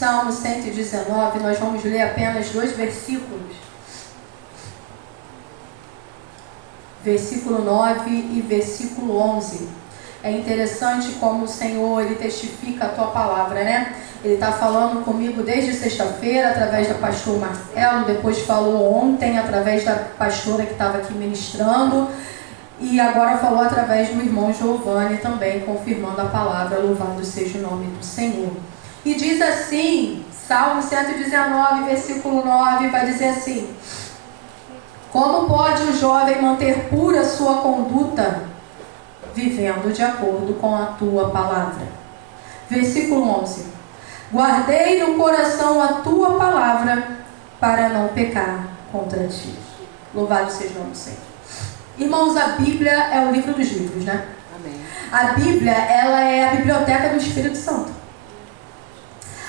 Salmo 119, nós vamos ler apenas 2 versículos. Versículo 9 e versículo 11. É interessante como o Senhor, Ele testifica a tua palavra, né? Ele está falando comigo desde sexta-feira, através da pastor Marcelo, depois falou ontem, através da pastora que estava aqui ministrando, e agora falou através do irmão Giovanni também, confirmando a palavra, louvado seja o nome do Senhor. E diz assim, Salmo 119, versículo 9, vai dizer assim: como pode o jovem manter pura sua conduta, vivendo de acordo com a tua palavra? Versículo 11: guardei no coração a tua palavra, para não pecar contra ti. Louvado seja o nome do Senhor. Irmãos, a Bíblia é o livro dos livros, né? Amém. A Bíblia, ela é a biblioteca do Espírito Santo.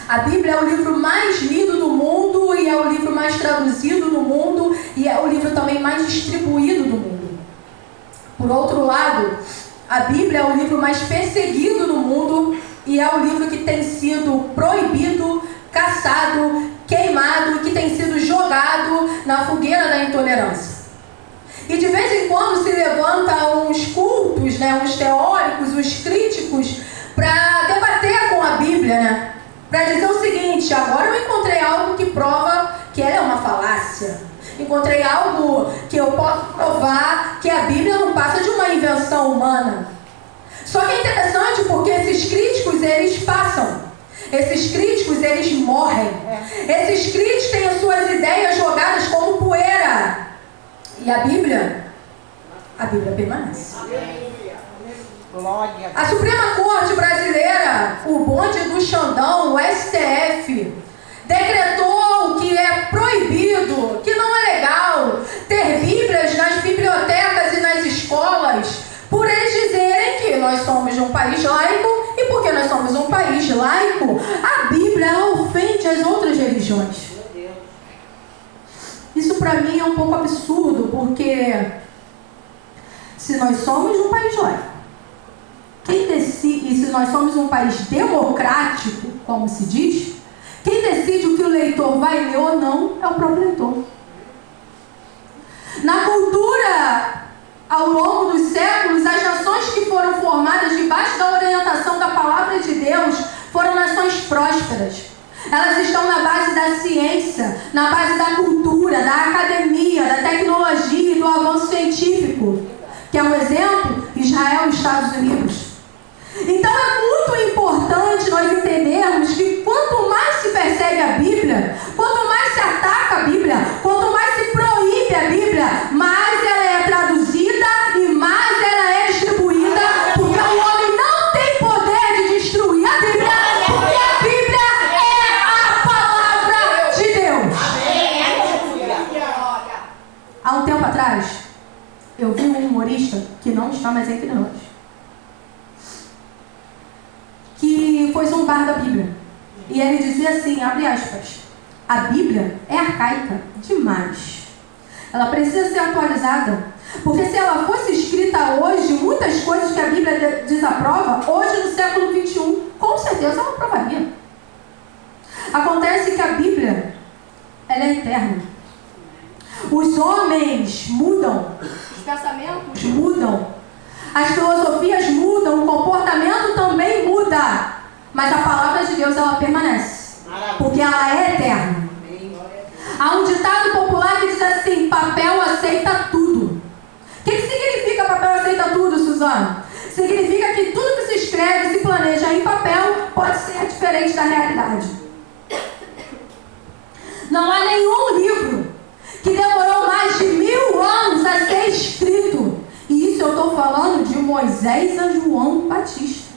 A Bíblia é o livro mais lido do mundo e é o livro mais traduzido no mundo e é o livro também mais distribuído do mundo. Por outro lado, a Bíblia é o livro mais perseguido no mundo e é o livro que tem sido proibido, caçado, queimado, que tem sido jogado na fogueira da intolerância. E de vez em quando se levanta uns cultos, né, uns teóricos, uns críticos, para debater com a Bíblia, né? Para dizer o seguinte: agora eu encontrei algo que prova que ela é uma falácia. Encontrei algo que eu posso provar que a Bíblia não passa de uma invenção humana. Só que é interessante porque esses críticos, eles passam. Esses críticos, eles morrem. Esses críticos têm as suas ideias jogadas como poeira. E a Bíblia permanece. A Suprema Corte Brasileira, o bonde do Xandão, o STF, decretou que é proibido, que não é legal ter Bíblias nas bibliotecas e nas escolas, por eles dizerem que nós somos um país laico, e porque nós somos um país laico, a Bíblia ofende as outras religiões. Isso para mim é um pouco absurdo, porque se nós somos um país laico, quem decide, e se nós somos um país democrático, como se diz, quem decide o que o leitor vai ler ou não é o próprio leitor. Na cultura, ao longo dos séculos, as nações que foram formadas debaixo da orientação da palavra de Deus foram nações prósperas. Elas estão na base da ciência, na base da cultura, da academia, da tecnologia e do avanço científico. Que é um exemplo, Israel e Estados Unidos. Então é muito importante nós entendermos que quanto mais se persegue a Bíblia, quanto mais se ataca a Bíblia, quanto mais se proíbe a Bíblia, mais ela é traduzida e mais ela é distribuída, porque o homem não tem poder de destruir a Bíblia, porque a Bíblia é a palavra de Deus. Há um tempo atrás, eu vi um humorista que não está mais entre nós, que foi zombar da Bíblia. E ele dizia assim, abre aspas: a Bíblia é arcaica demais. Ela precisa ser atualizada. Porque se ela fosse escrita hoje, muitas coisas que a Bíblia desaprova, hoje no século XXI, com certeza ela aprovaria. Acontece que a Bíblia, ela é eterna. Os homens mudam, os pensamentos mudam, as filosofias mudam, o comportamento também muda, mas a palavra de Deus, ela permanece, porque ela é eterna. Há um ditado popular que diz assim: papel aceita tudo. O que significa papel aceita tudo, Suzana? Significa que tudo que se escreve, se planeja em papel, pode ser diferente da realidade. Não há nenhum livro que demorou mais de 1000 anos a ser escrito. E isso eu estou falando de Moisés a João Batista.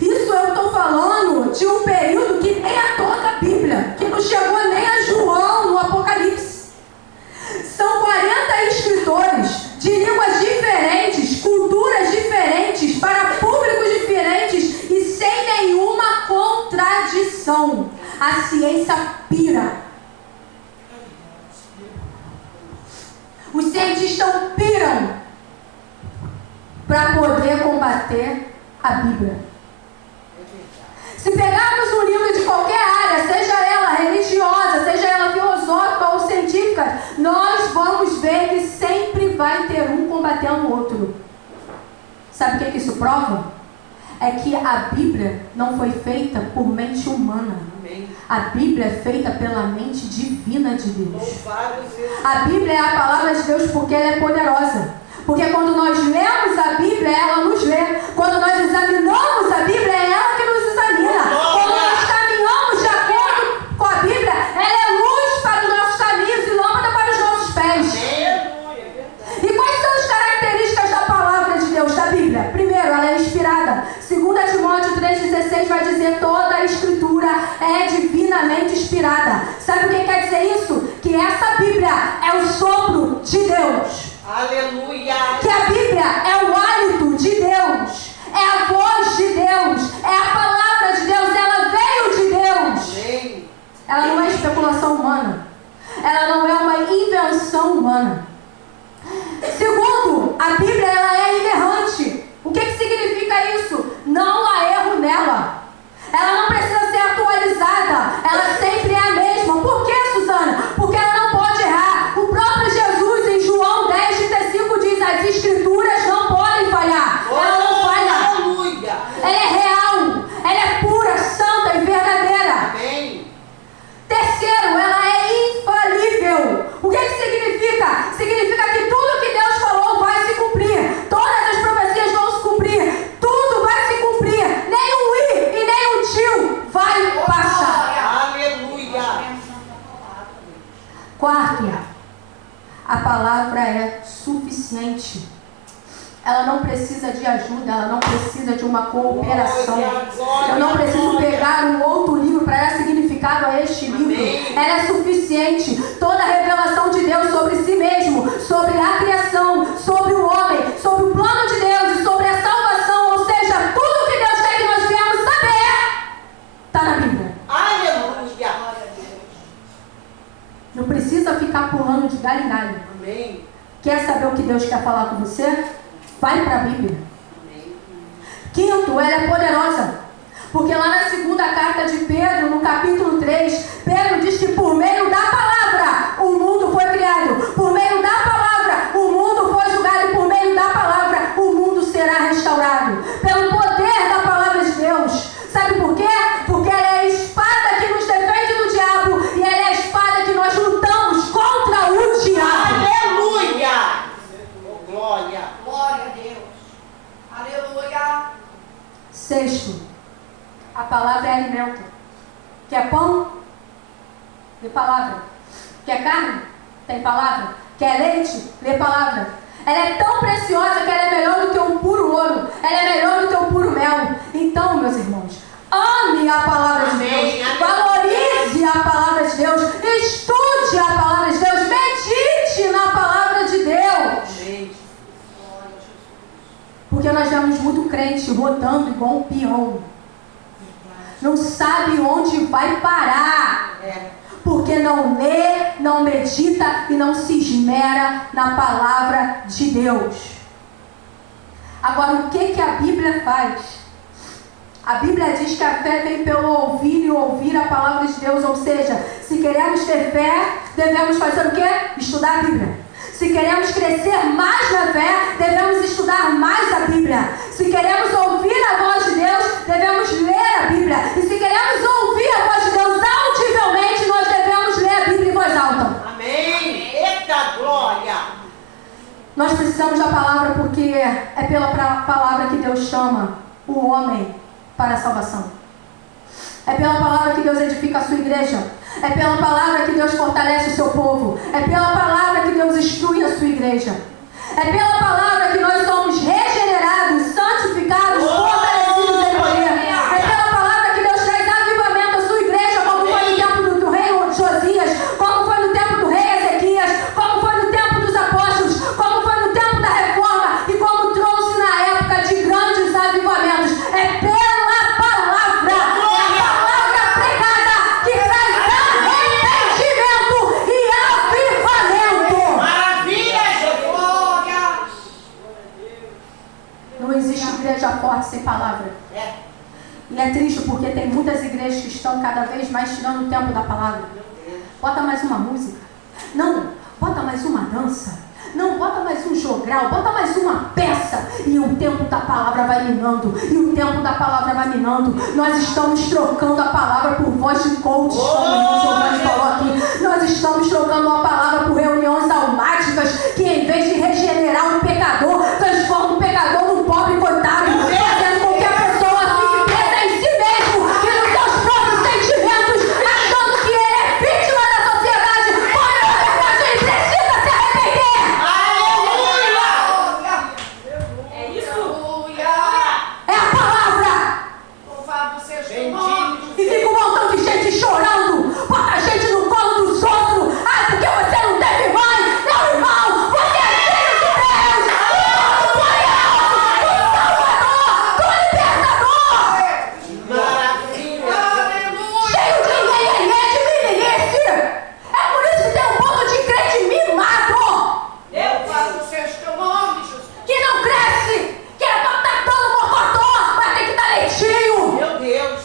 Isso eu estou falando de um período que nem é toda a Bíblia, que não chegou nem a João no Apocalipse. São 40 escritores de línguas diferentes, culturas diferentes, para públicos diferentes e sem nenhuma contradição. A ciência pira. Os cientistas piram para poder combater a Bíblia. Se pegarmos um livro de qualquer prova? É que a Bíblia não foi feita por mente humana. A Bíblia é feita pela mente divina de Deus. A Bíblia é a palavra de Deus porque ela é poderosa. Porque quando nós lemos a Bíblia, ela nos lê. Quando nós examinamos a Bíblia, é ela que nos examina. Quando nós caminhamos de acordo com a Bíblia, ela é luz para os nossos caminhos e lâmpada para os nossos pés. E quais são as características da palavra de Deus, da Bíblia? Primeiro, ela é inspirada. 2 Timóteo 3,16 vai dizer: toda a Escritura é divinamente inspirada. Sabe o que quer dizer isso? Que essa Bíblia é o sopro de Deus. Aleluia! Que a Bíblia é o hálito de Deus, é a voz de Deus, é a palavra de Deus, ela veio de Deus. Amém. Ela não é especulação humana, ela não é uma invenção humana. Segundo, a Bíblia ela é inerrante. O que significa isso? Não há erro nela. Ela não precisa ser atualizada, ela sempre é a mesma. Por que, Suzana? Porque ela não pode errar. O próprio Jesus em João 10:35 diz: as Escrituras não podem falhar. Ela não falha. Aleluia! Ela é real, ela é pura, santa e verdadeira. Amém. Terceiro, ela é infalível. O que significa? Significa que tudo que Deus falou vai se cumprir. Todas as profecias vão se cumprir. Tudo vai se cumprir. Nem um i e nem um tio vai passar. Aleluia! Quarto, a palavra é suficiente. Ela não precisa de ajuda, ela não precisa de uma cooperação. Eu não preciso pegar um outro livro para dar significado a este livro. Ela é suficiente. Toda a revelação de Deus sobre si mesmo, sobre a criação, sobre o homem, sobre o plano de Deus e sobre a salvação, ou seja, tudo que Deus quer que nós viemos saber, está na Bíblia. Aleluia! Não precisa ficar pulando de galho em galho. Amém. Quer saber o que Deus quer falar com você? Vai para a Bíblia. Amém. Quinto, ela é poderosa. Porque lá na segunda carta de Pedro, no capítulo 3, Pedro diz que por meio da palavra o mundo foi criado. Por meio da palavra o mundo foi julgado. E por meio da palavra o mundo será restaurado. Pelo poder da palavra de Deus. Sabe por quê? Porque ela é a espada que nos defende do diabo. E ela é a espada que nós lutamos contra o diabo. Aleluia! Oh, glória! Glória a Deus. Aleluia. Sexto, a palavra é alimento. Quer pão? Lê palavra. Quer carne? Tem palavra. Quer leite? Lê palavra. Ela é tão preciosa que ela é melhor do que um puro ouro. Ela é melhor do que um puro mel. Então, meus irmãos, ame a palavra de Deus. Valorize a palavra de Deus. Estude a palavra de Deus. Medite na palavra de Deus. Amém. Porque nós vemos muito crente rodando igual um peão. Não sabe onde vai parar. Porque não lê, não medita e não se esmera na palavra de Deus. Agora, o que a Bíblia faz? A Bíblia diz que a fé vem pelo ouvir e ouvir a palavra de Deus. Ou seja, se queremos ter fé, devemos fazer o quê? Estudar a Bíblia. Se queremos crescer mais na fé, devemos estudar mais a Bíblia. Se queremos ouvir a voz de Deus, devemos ler a Bíblia. E se queremos ouvir a voz de Deus audivelmente, nós devemos ler a Bíblia em voz alta. Amém. Eita glória! Nós precisamos da palavra porque é pela palavra que Deus chama o homem para a salvação. É pela palavra que Deus edifica a sua igreja. É pela palavra que Deus fortalece o seu povo. É pela palavra que Deus instrui a sua igreja. É pela palavra que nós somos regenerados, santificados, fortalecidos em poder. É pela palavra que Deus traz avivamento à sua igreja, como foi no tempo do rei Josias, como foi no tempo do rei Ezequias, como foi no tempo dos apóstolos, como foi no tempo da reforma e como trouxe na época de grandes avivamentos. É pela palavra, é a palavra pregada que traz arrependimento e avivamento. Maravilha, Jesus! Glória. Não existe igreja forte sem palavra. E é triste porque tem muitas igrejas que estão cada vez mais tirando o tempo da palavra. Bota mais uma música. Não, bota mais uma dança. Não, bota mais um jogral, bota mais uma peça. E o tempo da palavra vai minando. E o tempo da palavra vai minando. Nós estamos trocando a palavra por voz de coach, como o Giovanni falou aqui. Nós estamos trocando a palavra por reuniões almáticas que, em vez de regenerar um pecador, transforma o pecador num pobre coitado, fazendo com que a pessoa fique presa em si mesmo e nos seus próprios sentimentos, achando que ele é vítima da sociedade, quando na verdade ele precisa se arrepender. É isso? É a palavra. Louvado seja o Bendito. nome. E fica um montão de gente chorando, bota a gente no colo dos outros. Ah, porque você não teve mãe? Não, irmão, você é filho de Deus, o Todo-Poderoso, o Salvador, o Libertador, Maravilha. Aleluia. cheio de nhenhenhê, de meninice. É por isso que tem um monte de crente mimado, Louvado seja teu nome, Jesus. que não cresce, que era pra estar todo mocotó, mas tem que dar leitinho. Meu Deus.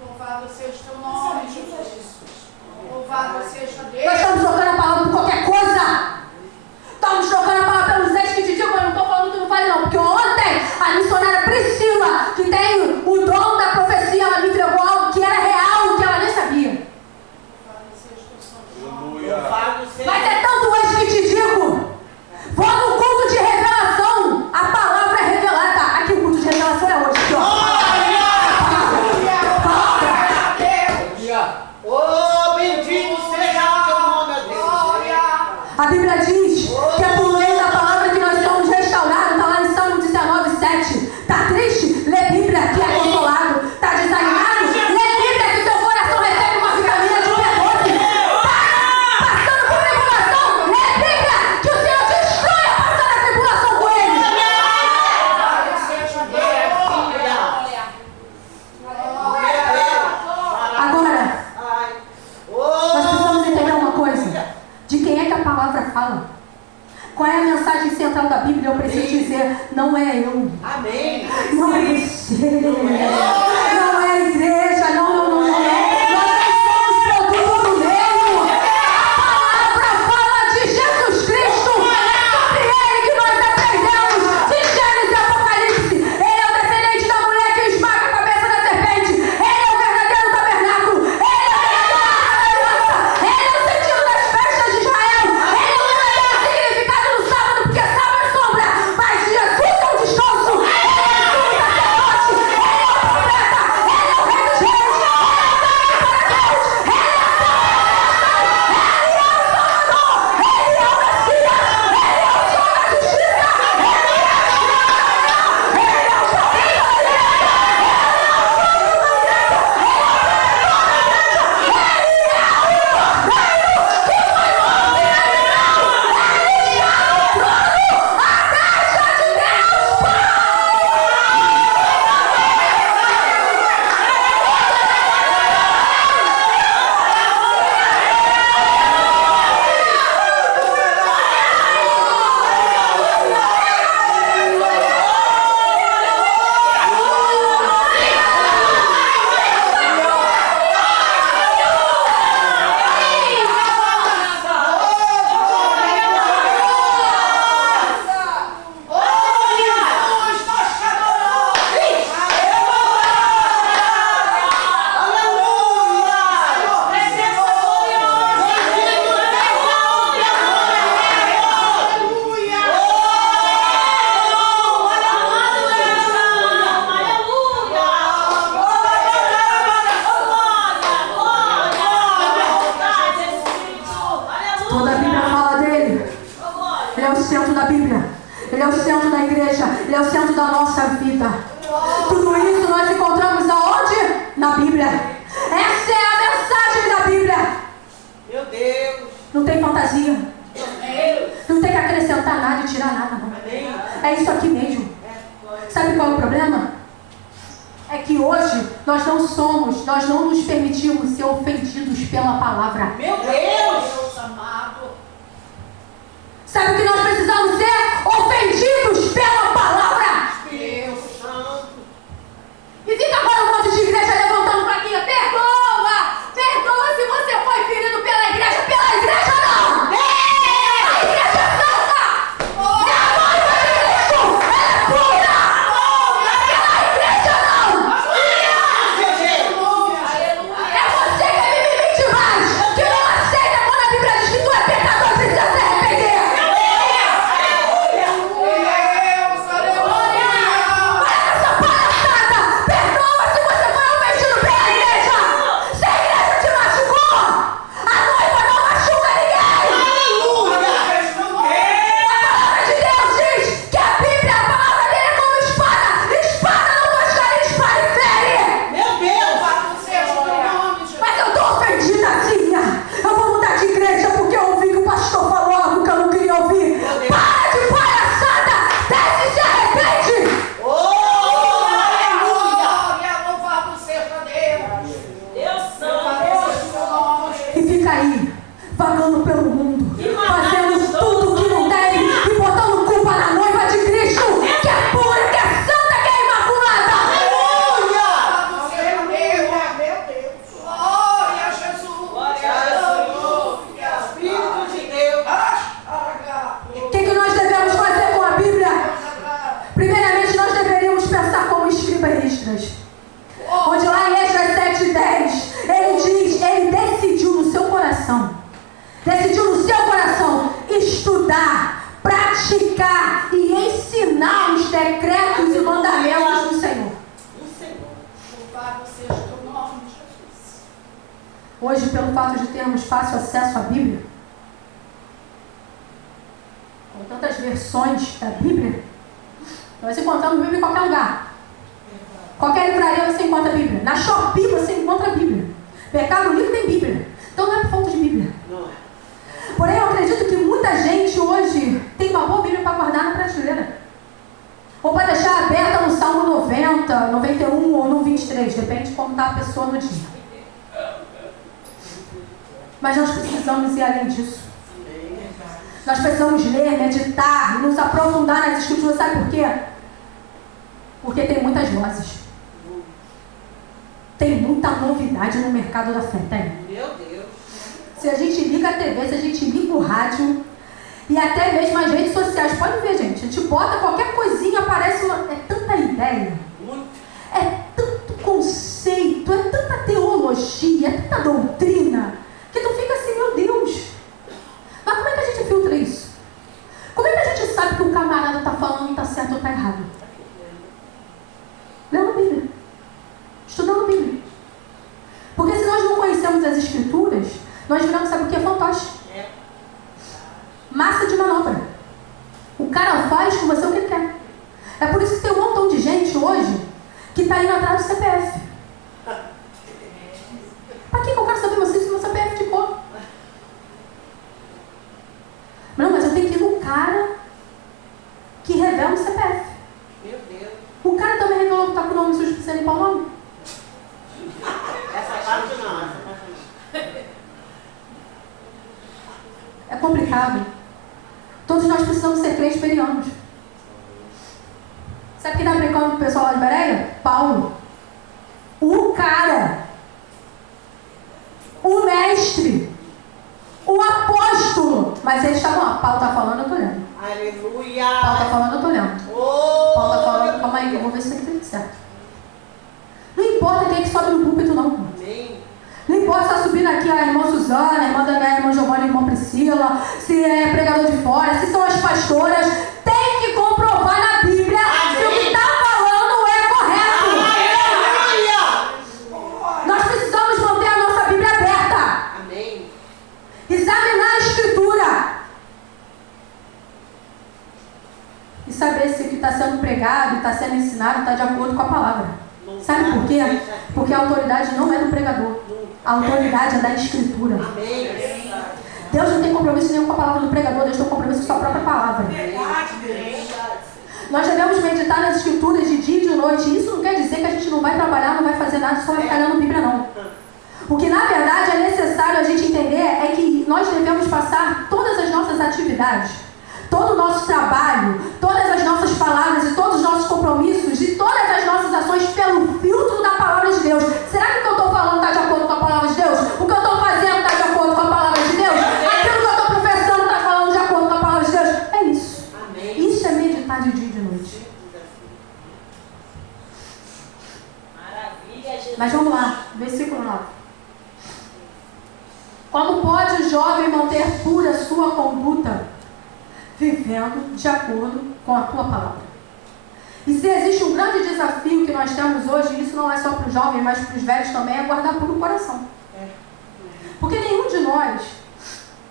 Louvado seja teu nome, Jesus. Louvado seja Nós Deus. estamos trocando a palavra por qualquer coisa. Estamos trocando a palavra pelos ex que te digo, eu não estou falando que não fale não. Porque ontem, a missionária Priscila, que tem o dom da profecia, ela me entregou algo que era real, que ela nem sabia. Louvado seja teu santo nome. Louvado seja. Mas é tanto ex que te digo. Vou no culto de revelação. A palavra é revelada. Aqui o culto de revelação é hoje. Aqui, ó. Oh, bendito seja o teu nome, ó Deus. A Bíblia diz que é por meio da palavra que nós somos restaurados. Está lá em Salmo 19:7. Tá triste? Lê Bíblia, que é consolado. Tá desanimado? Lê Bíblia, que teu coração recebe uma vitamina de B12. Tá passando por tribulação? Lê Bíblia, que o Senhor destrói a passar da tribulação com ele. Louvado seja Deus. Agora, Ai. nós precisamos entender uma coisa. Aleluia. De quem é que a palavra fala? Qual é a mensagem central da Bíblia? Eu preciso dizer, não é eu. Amém. Não é você. Não é a igreja. Não. Nós não somos produto do meio. A palavra fala de Jesus Cristo. É sobre ele que nós aprendemos de Gênesis e Apocalipse. Ele é o descendente da mulher que esmaga a cabeça da serpente. Ele é o verdadeiro tabernáculo. Ele é a verdadeira aliança. Ele é o sentido das festas de Israel. Ele é o verdadeiro significado do sábado, porque sábado é sombra. Mas Jesus é o descanso. Ele é o sacerdote. Ele é o profeta. Ele é o rei dos reis. Ele é o Deus para Deus. Ele é a salvação. Ele é o Salvador. Ele é o Messias. Ele é o Senhor da justiça. Ele é o Toda a Bíblia fala dele. Ele é o centro da Bíblia. Ele é o centro da igreja. Ele é o centro da nossa vida. Tudo isso nós encontramos aonde? Na Bíblia. Essa é a mensagem da Bíblia. Meu Deus. Não tem fantasia. Não tem que acrescentar nada e tirar nada, não. Amém. É isso aqui mesmo. Sabe qual é o problema? É que hoje nós não nos permitimos ser ofendidos pela palavra. Meu Deus. Deus amado. Sabe o que nós precisamos ser? Ofendidos pela palavra. Deus. Santo. E fica agora um monte de igreja levantando plaquinha. Perdoa! Perdoa se você foi ferido pela igreja. Pela igreja não! A igreja é santa! aí, vagando pelo mundo, fazendo tudo que não deve e botando culpa na noiva de Cristo, que é pura, que é santa, que é imaculada. Meu Deus. Glória a Jesus. Glória a Jesus. Espírito de Deus. O que nós devemos fazer com a Bíblia? Primeiramente, nós deveríamos pensar como escriba em Esdras. Onde lá em Esdras 7:10, ele diz, ele decidiu no seu coração estudar, praticar e ensinar os decretos e mandamentos do Senhor. Louvado seja o teu nome, Jesus. Hoje, pelo fato de termos fácil acesso à Bíblia, com tantas versões da Bíblia, nós encontramos Bíblia em qualquer lugar. Qualquer livraria você encontra a Bíblia. Na Shopee você encontra a Bíblia. Mercado Livre tem Bíblia. Então não é por falta de Bíblia. Porém, eu acredito que muita gente hoje tem uma boa Bíblia para guardar na prateleira. Ou para deixar aberta no Salmo 90, 91 ou no 23. Depende de como está a pessoa no dia. Mas nós precisamos ir além disso. Nós precisamos ler, meditar e nos aprofundar nas Escrituras. Sabe por quê? Porque tem muitas vozes. Tem muita novidade no mercado da fé, tem? Meu Deus. Se a gente liga a TV, se a gente liga o rádio e até mesmo as redes sociais, pode ver, gente, a gente bota qualquer coisinha, aparece uma... É tanta ideia, é tanto conceito, é tanta teologia, é tanta doutrina, que tu fica assim, meu Deus. Mas como é que a gente filtra isso? Como é que a gente sabe que o camarada está falando está certo ou está errado? Lendo a Bíblia. Estudando a Bíblia. Porque se nós não conhecemos as Escrituras, nós viramos, sabe o que é fantoche? Massa de manobra. O cara faz com você o que ele quer. É por isso que tem um montão de gente hoje que está indo atrás do CPF. Para que eu quero saber você se o meu CPF ficou? Não, mas eu tenho que ir no cara que revela o CPF. Meu Deus. O cara também revelou que está com o nome sujo para você limpar o nome. Essa parte não. É complicado. Todos nós precisamos ser presbiterianos. Sabe quem está brincando com o pessoal lá de Bereia? Paulo. O cara. O mestre. O apóstolo. Mas eles estavam lá. Paulo está falando, eu estou lendo. Aleluia. Paulo está falando, eu estou lendo. Oh, Paulo está falando, calma aí, eu vou ver se isso aqui está certo. Não importa quem é que sobe no púlpito, não. amém. Não importa se está subindo aqui a irmã Suzana, a irmã Daniela, a irmã Giovanna, a irmã Priscila, se é pregador de fora, se são as pastoras, tem que comprovar na Bíblia se o que está falando é correto. Nós precisamos manter a nossa Bíblia aberta. Amém. Examinar a Escritura. E saber se o que está sendo pregado, está sendo ensinado, está de acordo com a palavra. Sabe por quê? Porque a autoridade não é do pregador. A autoridade é da Escritura. Amém. Deus não tem compromisso nenhum com a palavra do pregador, Deus tem compromisso com a sua própria palavra. Nós devemos meditar nas Escrituras de dia e de noite. Isso não quer dizer que a gente não vai trabalhar, não vai fazer nada, só vai ficar lendo Bíblia, não. O que na verdade é necessário a gente entender é que nós devemos passar todas as nossas atividades, todo o nosso trabalho, todas as nossas palavras e todos os nossos compromissos e todas as nossas ações pelo filtro da palavra de Deus. Será que o que eu estou falando está de acordo com a palavra de Deus? O que eu estou fazendo está de acordo com a palavra de Deus? Aquilo que eu estou professando está falando de acordo com a palavra de Deus? É isso. Amém. Isso é meditar de dia e de noite. Maravilha, Jesus. Mas vamos lá, versículo 9. Como pode o jovem manter pura sua conduta? Vivendo de acordo com a tua palavra. E se existe um grande desafio que nós temos hoje, isso não é só para os jovens, mas para os velhos também, é guardar puro o coração. Porque nenhum de nós,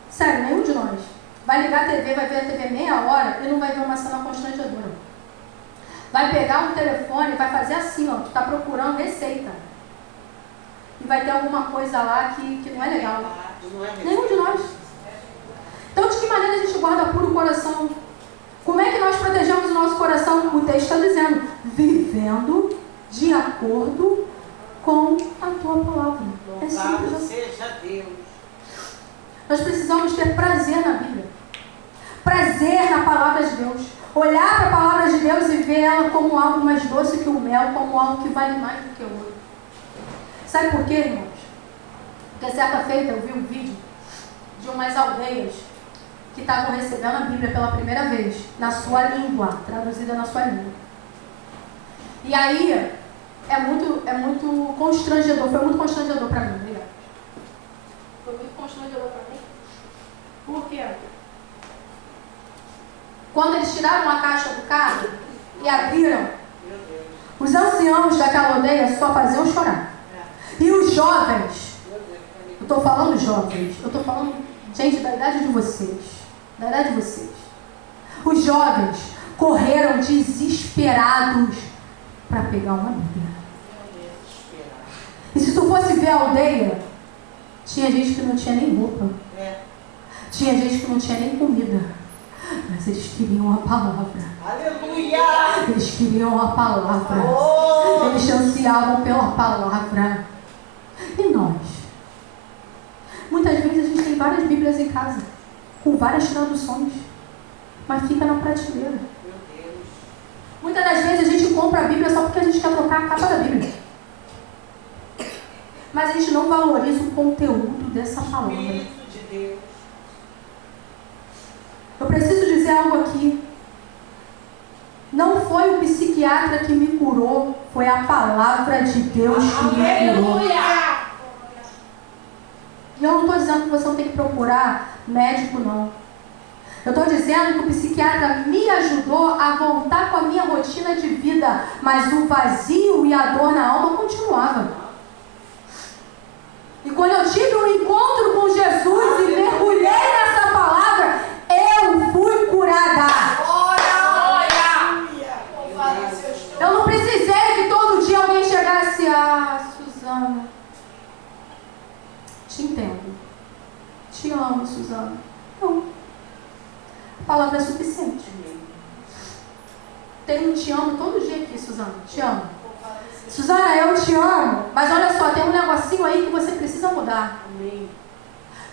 sério, nenhum de nós, vai ligar a TV, vai ver a TV meia hora e não vai ver uma cena constrangedora. Vai pegar um telefone e vai fazer assim, ó, tu está procurando receita. E vai ter alguma coisa lá que não é legal. Nenhum de nós. Então, de que maneira a gente guarda puro o coração? Como é que nós protegemos o nosso coração? O texto está dizendo, vivendo de acordo com a tua palavra. É simples Louvado assim. seja Deus. Nós precisamos ter prazer na Bíblia. Prazer na palavra de Deus. Olhar para a palavra de Deus e ver ela como algo mais doce que o mel, como algo que vale mais do que o ouro. Sabe por quê, irmãos? Porque certa feita eu vi um vídeo de umas aldeias que estavam recebendo a Bíblia pela primeira vez, na sua língua, traduzida na sua língua. E aí, é muito constrangedor, foi muito constrangedor para mim, obrigada. Foi muito constrangedor para mim. Por quê? Quando eles tiraram a caixa do carro e abriram, os anciãos daquela aldeia só faziam chorar. E os jovens, eu estou falando jovens, eu estou falando gente da idade de vocês, os jovens correram desesperados para pegar uma Bíblia. E se tu fosse ver a aldeia, tinha gente que não tinha nem roupa, tinha gente que não tinha nem comida. Mas eles queriam a palavra. Aleluia! Eles queriam a palavra. Oh! Eles ansiavam pela palavra. E nós? Muitas vezes a gente tem várias Bíblias em casa, com várias traduções, mas fica na prateleira. Meu Deus. Muitas das vezes a gente compra a Bíblia só porque a gente quer trocar a capa da Bíblia. Mas a gente não valoriza o conteúdo dessa palavra. Espírito de Deus. Eu preciso dizer algo aqui. Não foi o psiquiatra que me curou, foi a palavra de Deus que me curou. E eu não estou dizendo que você não tem que procurar médico, não. Eu estou dizendo que o psiquiatra me ajudou a voltar com a minha rotina de vida, mas o vazio e a dor na alma continuava. E quando eu tive um encontro com Jesus e mergulhei nessa palavra, eu fui curada. Eu não precisei que todo dia alguém chegasse, Suzana, te entendo, te amo, Suzana. Não. A palavra é suficiente. Tem um te amo todo dia aqui, Suzana. Te amo. Suzana, eu te amo, mas olha só, tem um negocinho aí que você precisa mudar. Amém.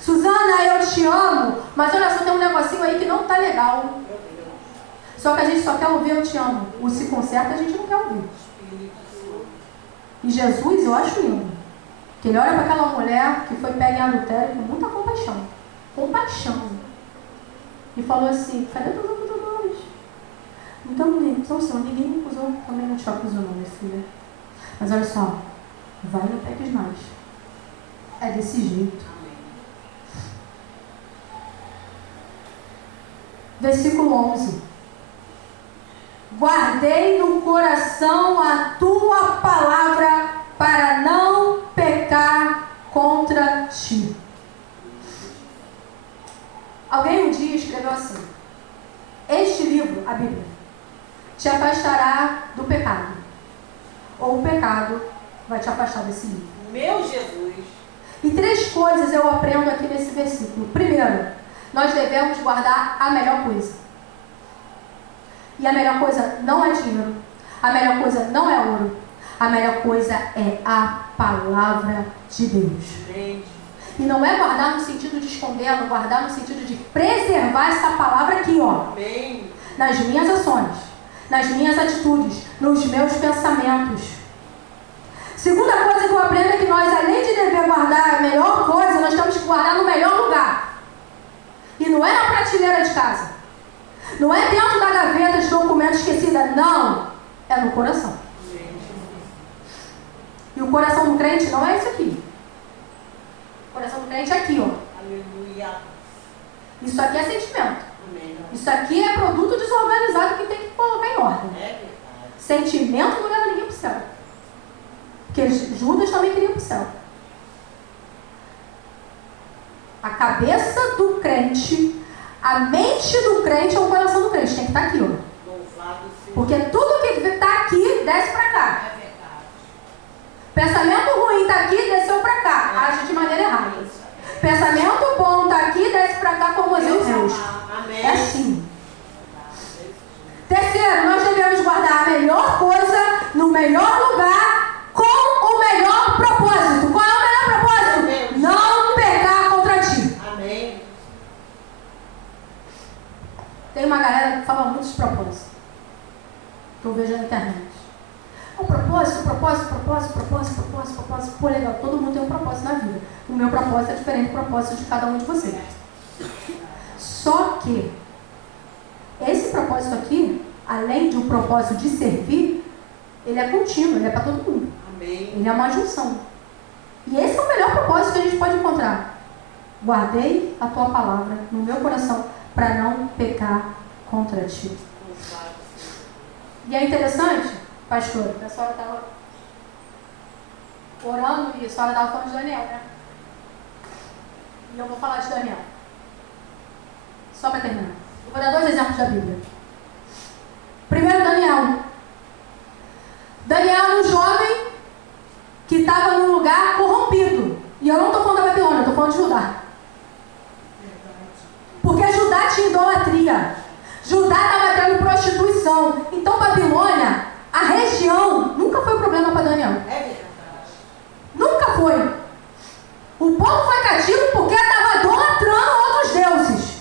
Suzana, eu te amo, mas olha só, tem um negocinho aí que não tá legal. Só que a gente só quer ouvir eu te amo. O se conserta a gente não quer ouvir. E Jesus, eu acho lindo, que ele olha para aquela mulher que foi pega em adultério com muita compaixão, e falou assim: cadê teus acusadores? Então, Senhor, ninguém me acusou, também não te acusou não, minha filha. Mas olha só, vai e não peques mais. É desse jeito. Versículo 11. Guardei no coração a tua palavra para não pecar contra ti. Alguém um dia escreveu assim: este livro, a Bíblia, te afastará do pecado, ou o pecado vai te afastar desse livro. Meu Jesus. E 3 coisas eu aprendo aqui nesse versículo. Primeiro, nós devemos guardar a melhor coisa. E a melhor coisa não é dinheiro. A melhor coisa não é ouro. A melhor coisa é a palavra de Deus. Amém. E não é guardar no sentido de escondê-la, guardar no sentido de preservar essa palavra aqui, ó. Amém. Nas minhas ações, nas minhas atitudes, nos meus pensamentos. Segunda coisa que eu aprendo é que nós, além de dever guardar a melhor coisa, nós temos que guardar no melhor lugar. E não é na prateleira de casa. Não é dentro da gaveta de documentos esquecida. Não. É no coração. E o coração do crente não é isso aqui. O coração do crente é aqui, ó. Aleluia. Isso aqui é sentimento. Amém. Isso aqui é produto desorganizado que tem que colocar em ordem. É verdade. Sentimento não leva ninguém para o céu. Porque Judas também queria ir para o céu. A cabeça do crente, a mente do crente é o coração do crente. Tem que estar aqui, ó. Louvado seja. Porque tudo que está aqui, desce para cá. É verdade. Pensamento ruim está aqui, desceu para cá. Age de maneira errada. Pensamento bom está aqui, desce para cá como Deus. Amém. É assim. Terceiro, nós devemos guardar a melhor coisa no melhor lugar com o melhor propósito. Qual é o melhor propósito? Não pecar contra ti. Amém. vejo na internet. O propósito. Pô, legal, todo mundo tem um propósito na vida. O meu propósito é diferente do propósito de cada um de vocês. Só que esse propósito aqui, além de um propósito de servir, ele é contínuo, ele é para todo mundo. Amém. Ele é uma junção. E esse é o melhor propósito que a gente pode encontrar. Guardei a tua palavra no meu coração para não pecar contra ti. E é interessante, pastor, a senhora estava orando e a senhora estava falando de Daniel, né? E eu vou falar de Daniel. Só para terminar. Eu vou dar 2 exemplos da Bíblia. Primeiro, Daniel. Daniel é um jovem que estava num lugar corrompido. E eu não estou falando da Babilônia, eu estou falando de Judá. Porque Judá tinha idolatria. Judá estava tendo prostituição. Então, Babilônia, a região, nunca foi problema para Daniel. É verdade. Nunca foi. O povo foi cativo porque estava idolatrando outros deuses.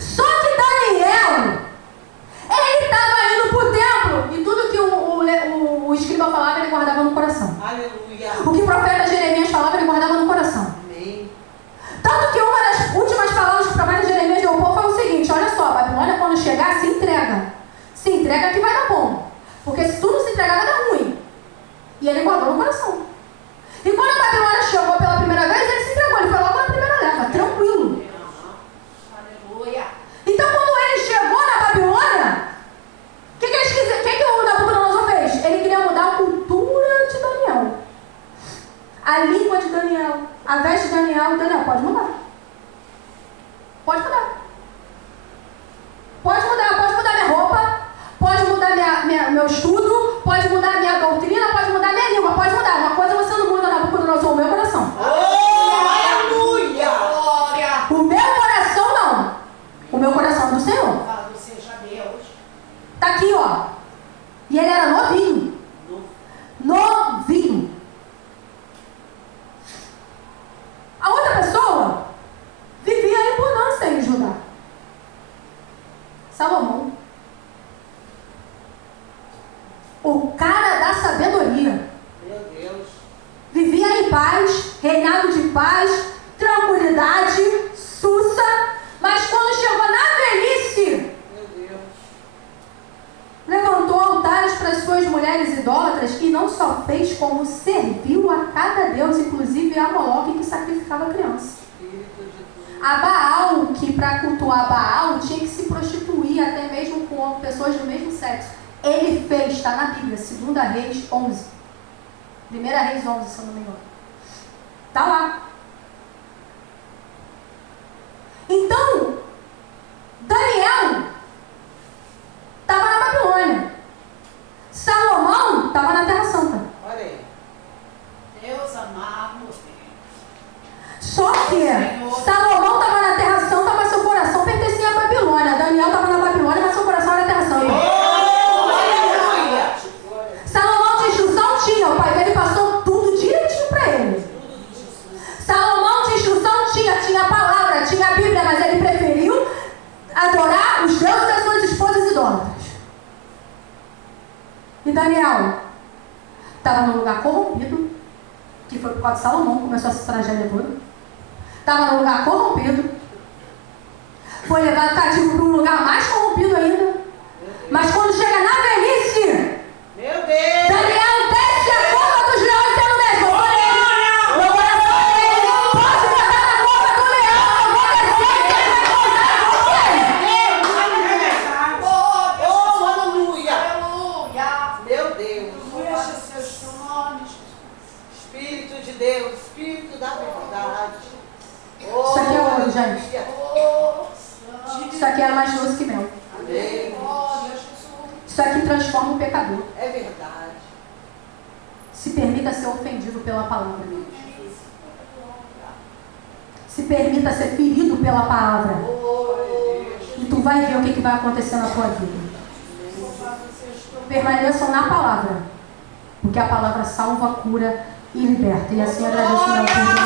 Só que Daniel, ele estava indo para o templo e tudo que o escriba falava, ele guardava no coração. Aleluia. O que o profeta Jeremias falava, ele guardava no coração. Amém. Tanto que uma das últimas palavras que o profeta Jeremias deu ao povo foi o seguinte: olha só, a Babilônia, quando chegar, se entrega. Se entrega que vai dar bom. Porque se tu não se entregar, vai dar ruim. E ele guardou no coração. E quando a Babilônia chegou pela primeira vez, ele se entregou. Ele foi logo na primeira leva, tranquilo. Aleluia. Então, quando ele chegou na Babilônia, o que o Nabucodonosor fez? Ele queria mudar a cultura de Daniel. A língua de Daniel, a veste de Daniel. Daniel, pode mudar. Pode mudar. Pode mudar minha roupa, pode mudar meu estudo, pode mudar minha doutrina, pode mudar minha língua, pode mudar. Uma coisa você não muda, Nabucodonosor, o meu coração. Oh, aleluia. Glória. O meu coração não. O meu coração é do Senhor. Louvado seja Deus. Tá aqui, ó. E ele era novinho. Novinho. A outra pessoa vivia a impudência em Judá. Salomão. O cara da sabedoria. Meu Deus. Vivia em paz, reinado de paz, tranquilidade, sussa. Mas quando chegou na velhice, Meu Deus. levantou altares para as suas mulheres idólatras e não só fez, como serviu a cada deus, inclusive a Moloque, que sacrificava crianças. Espírito de Deus. A Baal, que para cultuar Baal tinha que se prostituir até mesmo com pessoas do mesmo sexo. Ele fez, está na Bíblia, 2 Reis 11. 1 Reis 11, se eu não me engano. Está lá. Então, Daniel estava na Babilônia. Salomão estava na Terra Santa. Olha aí. Deus amado. Só que Salomão estava na Terra Santa, mas seu coração pertencia à Babilônia. Daniel estava na Babilônia, mas seu coração era na Terra Santa. Oh, aleluia. Salomão de instrução tinha, o pai dele passou tudo direitinho para ele. Salomão de instrução tinha a palavra, tinha a Bíblia, mas ele preferiu adorar os deuses das suas esposas idólatras. E Daniel estava num lugar corrompido, que foi por causa de Salomão, começou essa tragédia toda. Estava num lugar corrompido, foi levado cativo para um lugar mais corrompido ainda. Mas quando chega na velhice, Meu Deus. Daniel desce a cova dos leões sendo mesmo. Eu falei, meu coração é ele. Pode botar na cova do leão, eu vou descer e ele vai contar com você. Oh, aleluia. Aleluia. Meu Deus. Deixa seus nomes. Espírito de Deus. Espírito da verdade. Isso aqui é ouro, gente. aleluia. Isso aqui é mais doce que mel. Amém. Glória, Jesus. Isso aqui transforma o pecador. É verdade. Se permita ser ofendido pela palavra. Se permita ser ferido pela palavra. E tu vai ver o que vai acontecer na tua vida. Permaneçam na palavra. Porque a palavra salva, cura e liberta. E assim agradeço o meu Deus.